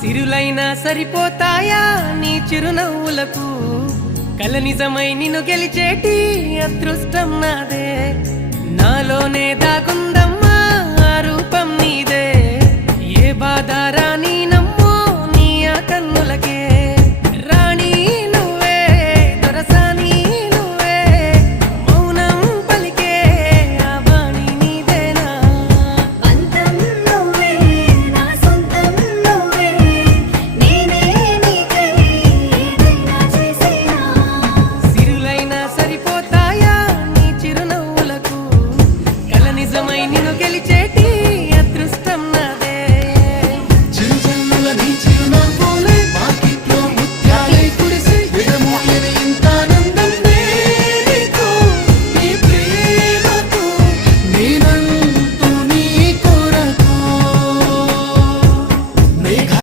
సిరులైనా సరిపోతాయా నీ చిరునవ్వులకు కల నిజమై నిన్ను గెలిచేటి అదృష్టం నాదే నాలోనే దాగుందమ్మా ఆ రూపం నీదే ఏ బాధ రాని